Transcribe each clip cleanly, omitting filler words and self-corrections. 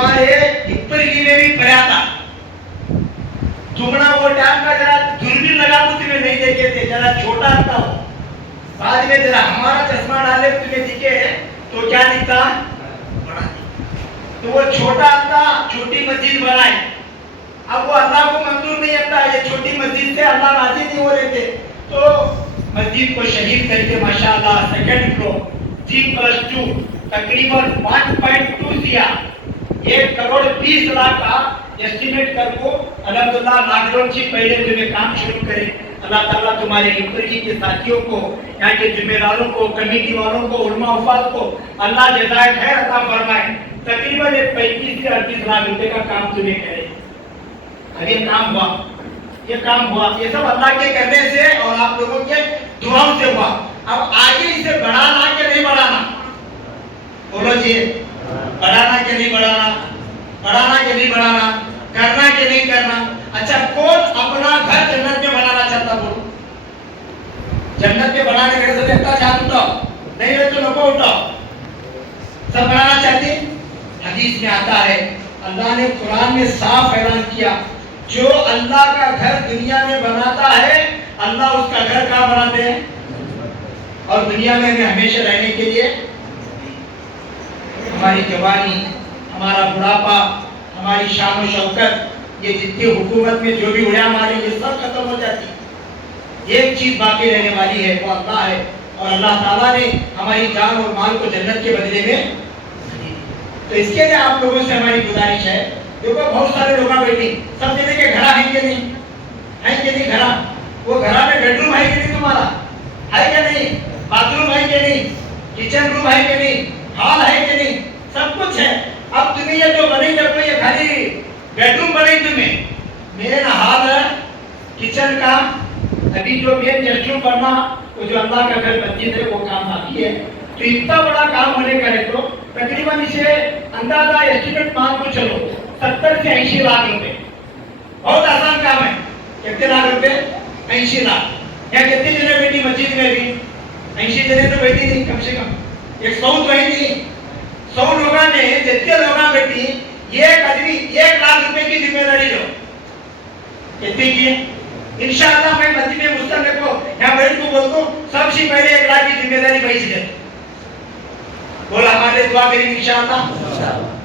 तुम्हारे हिप्परगी में भी पड़ा था। तुमना वो टाइम का जरा दूरबीन लगा को तुम्हें नहीं देखे थे, जरा छोटा था वो। बाद में जरा हमारा चश्मा डाले तुम्हें दिखे तो क्या दिखता? बड़ा। तो वो छोटा था, छोटी मस्जिद बनाई। अब वो अल्लाह को मंजूर नहीं आता, ये छोटी मस्जिद से अल्लाह राजी नहीं हो रहे थे, तो मस्जिद को शहीद करके माशाअल्लाह सेकंड फ्लोर 3+2 तकरीबन 1.2 दिया, 1,20,00,000 का एस्टिमेट करको अल्हम्दुलिल्लाह लॉकडाउन से पहले तुम्हें काम शुरू करे। अल्लाह ताला तुम्हारे हिप्परगी के साथियों को, यहाँ के जिम्मेदारों को, कमेटी वालों को, उलमा उफाद को अल्लाह जज़ाए खैर अता फरमाए। तकरीबन 35 से 38 लाख रुपए का काम तुम्हें करे। ये काम हुआ, ये काम हुआ, ये सब अल्लाह के करने से और आप लोगों के दुआओं से हुआ। अब आगे इसे बढ़ाना कि नहीं बढ़ाना? बोलो जी, बढ़ाना कि नहीं बढ़ाना? बढ़ाना कि नहीं बढ़ाना? करना कि नहीं करना? अच्छा, कौन अपना घर जन्नत में बनाना चाहता? बोलो, जन्नत में बनाने के लिए इतना हाथ उठाओ, नहीं है तो नको उठाओ। सब बनाना चाहते? हदीस में आता है, अल्लाह ने कुरान में साफ ऐलान किया, जो अल्लाह का घर दुनिया में बनाता है, अल्लाह उसका घर कहाँ बनाते हैं? और दुनिया में हमें हमेशा रहने के लिए हमारी जवानी, हमारा बुढ़ापा, हमारी शान और शौकत, ये जितनी हुकूमत में जो भी उड़ा मारे, ये सब खत्म हो जाती। एक चीज बाकी रहने वाली है, वो अल्लाह है। और अल्लाह ताला ने हमारी जान और माल को जन्नत के बदले में, तो इसके लिए आप लोगों से हमारी गुजारिश है, देखो बहुत सारे लोग बैठे, सब जने के घरा है कि नहीं? है कि नहीं घरा? वो घरा में बेडरूम है कि नहीं तुम्हारा? है कि नहीं? बाथरूम है कि नहीं? किचन रूम है कि नहीं? हॉल है कि नहीं? सब कुछ है। अब तुम्हें ये जो बने, जब ये खाली बेडरूम बने तुम्हें, मेन हॉल किचन का, अभी जो मेन रेस्टरूम बनना, वो जो अल्लाह का घर मस्जिद है, वो काम बाकी है। तो इतना बड़ा काम होने का है, तो तकरीबन इसे अंदाजा एस्टिमेट मान को चलो 70 से 80 लाख रुपए। बहुत आसान काम है। कितने लाख रुपए? 80 लाख। या कितनी जने बैठी मस्जिद में? भी 80 जने तो बैठी नहीं, कम से कम 100 तो है नहीं। 100 लोगों ने जितने लोग बैठी, एक आदमी 1 लाख रुपए की जिम्मेदारी लो। कितनी की? इंशाअल्लाह मैं मस्जिद में मुस्तफा को यहाँ बैठ को बोलता हूँ, सबसे पहले 1 लाख की जिम्मेदारी मैं ही देता। बोला हमारे दुआ करेंगे इंशाअल्लाह,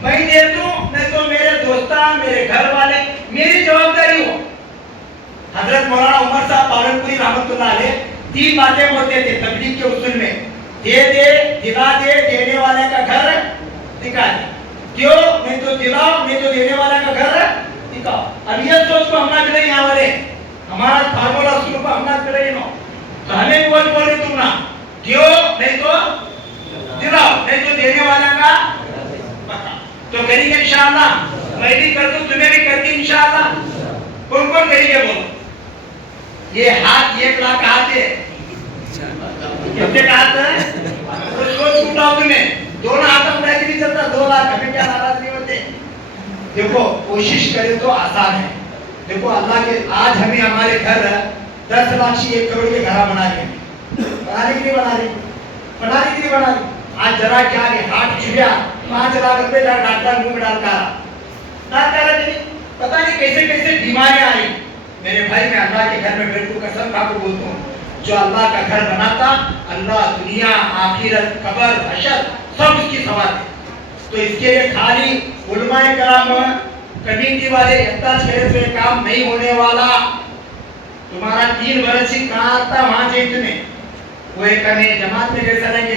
मैं दे दूं, नहीं तो मेरे दोस्ता, मेरे घर वाले, मेरी जवाबदारी हो। हजरत मौलाना उमर साहब पालनपुरी रहमतुल्लाह अलैह 3 बातें बोलते थे तबलीग के उसूल में, दे दे, दिला दे, देने वाले का घर दिखा दे, क्यों? नहीं तो दिलाओ, नहीं तो देने वाले का घर दिखाओ। अब ये सोच को हमना चले, यहाँ वाले हमारा फार्मूला शुरू को हमना चले, तो हमें बोल बोले तुम ना, क्यों? नहीं तो दिलाओ, नहीं तो देने वाला का बता। तो करेंगे इंशाअल्लाह, मैं भी कर दूं, तुम्हें भी करती इंशाअल्लाह। कौन कौन करेंगे बोलो? ये हाथ 1 लाख का हाथ है, कितने का हाथ है? तो सोच उठाओ तुम्हें, दोनों हाथ उठाए भी चलता 2 लाख, हमें क्या नाराज नहीं होते? देखो कोशिश करें तो आसान है। देखो अल्लाह के, आज हमें हमारे घर 10 लाख से 1 करोड़ के घर बना रहे, बनाने के लिए बना रहे, बनाने के लिए बना रहे। आज जरा क्या है, हाथ छुआ 5 लाख रुपए का डॉक्टर मुंह में डालता, पता नहीं कैसे कैसे बीमारियां आई। मेरे भाई, मैं अल्लाह के घर में बैठ कर कसम खा के बोलता हूँ, जो अल्लाह का घर बनाता, अल्लाह दुनिया, आखिरत, कब्र, हशर सब उसकी सवाल है। तो इसके लिए खाली उलमाए कराम, कमेटी वाले एहताज करे तो काम नहीं होने वाला। तुम्हारा 3 बरस से कहाँ आता, वहां से तुम्हें वो एक हमें जमात में जैसा नहीं,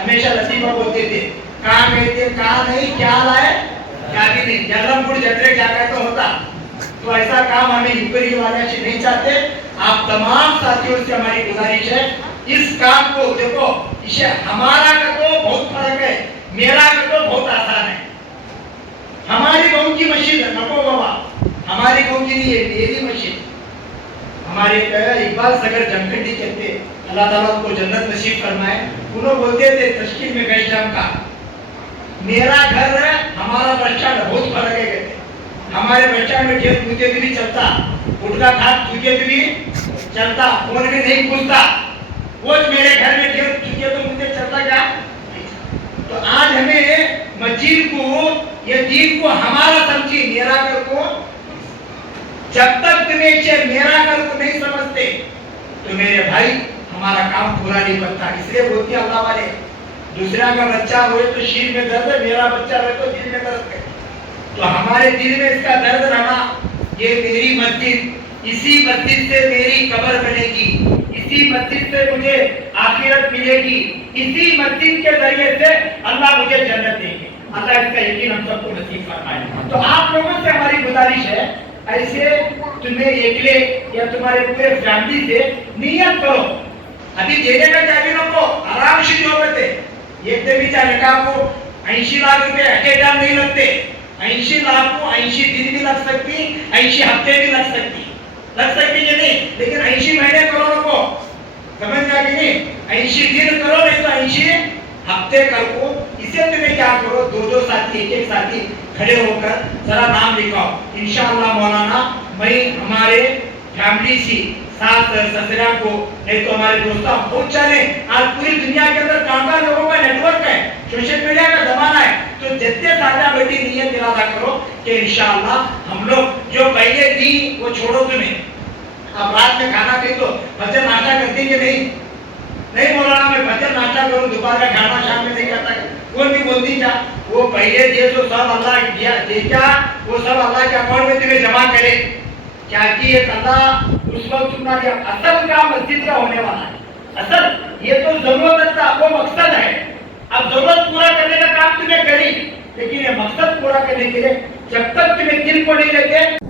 हमेशा लतीफा बोलते थे, कहाँ कहते, कहाँ नहीं, क्या लाए, क्या भी नहीं, जलमपुर जतरे क्या कहते होता। तो ऐसा काम हमें हिप्परगी वाले से नहीं चाहते। आप तमाम साथियों से हमारी गुजारिश है, इस काम को देखो, इसे हमारा का तो बहुत फर्क है, मेरा का तो बहुत आसान है। हमारी गांव की मस्जिद है, नको बाबा, हमारी गांव की नहीं है, मेरी मस्जिद। हमारे इकबाल सगर जमखंडी कहते, अल्लाह ताला उनको जन्नत नसीब फरमाए, उन्होंने बोलते थे तश्कील में गए शाम का, मेरा घर है, हमारा बच्चा बहुत फर्क है। कहते हमारे बच्चा में खेल कूदे भी चलता, गुटका खा कूदे भी चलता, फोन भी नहीं पूछता, वो मेरे घर में खेल कूदे तो मुझे चलता क्या? तो आज हमें मस्जिद को, ये दीन को हमारा समझी, मेरा कर को। जब तक तुम्हें इसे मेरा कर को नहीं समझते तो मेरे भाई हमारा काम पूरा नहीं बनता। इसलिए बोलते अल्लाह वाले, दूसरा का बच्चा रोए तो शीर में दर्द है, मेरा बच्चा रोए तो दिल में दर्द है। तो हमारे दिल में इसका दर्द रहना, ये मेरी मस्जिद, इसी मस्जिद से मेरी कब्र बनेगी, इसी मस्जिद से मुझे आखिरत मिलेगी, इसी मस्जिद के जरिए से अल्लाह मुझे जन्नत देंगे। अल्लाह इसका यकीन हम सबको नसीब फरमाए। तो आप लोगों से हमारी गुजारिश है, ऐसे तुम्हें एकले या तुम्हारे पूरे फैमिली से नियत करो, अभी देने का चाहिए नको, आराम से जो बते एक दे विचार का आपको 80 लाख रुपए अटे टाइम नहीं लगते। 80 लाख को 80 दिन भी लग सकती, 80 हफ्ते भी लग सकती कि नहीं, लेकिन 80 महीने करो नको, समझ गया कि नहीं? 80 दिन करो, नहीं तो 80 हफ्ते करो। इसे तुम्हें क्या करो, दो साथी, एक साथी खड़े होकर जरा नाम लिखाओ। इंशाअल्लाह मौलाना मैं हमारे फैमिली से सास ससुरा को, नहीं तो हमारे दोस्तों बहुत चले। आज पूरी दुनिया के अंदर कहाँ लोगों का नेटवर्क है, सोशल मीडिया का जमाना है। तो जितने साझा बेटी नियत इरादा करो कि इंशाअल्लाह हम लोग जो पहले दी वो छोड़ो तुम्हें। अब रात में खाना खाई तो फजर नाश्ता करते कि नहीं मौलाना मैं फजर नाश्ता करूं, दोपहर का खाना शाम में नहीं करता, कौन भी बोलती क्या? वो पहले दिए तो सब अल्लाह दिया देगा, वो सब अल्लाह के अकाउंट में तुम्हें जमा करे। क्या कि ये अल्लाह उस वक्त तुम्हारी असल का मस्जिद का होने वाला है। असल ये तो जरूरत था, वो मकसद है। अब जरूरत पूरा करने का काम तुम्हें करी, लेकिन ये मकसद पूरा करने के लिए जब तक तुम्हें दिल को नहीं लेते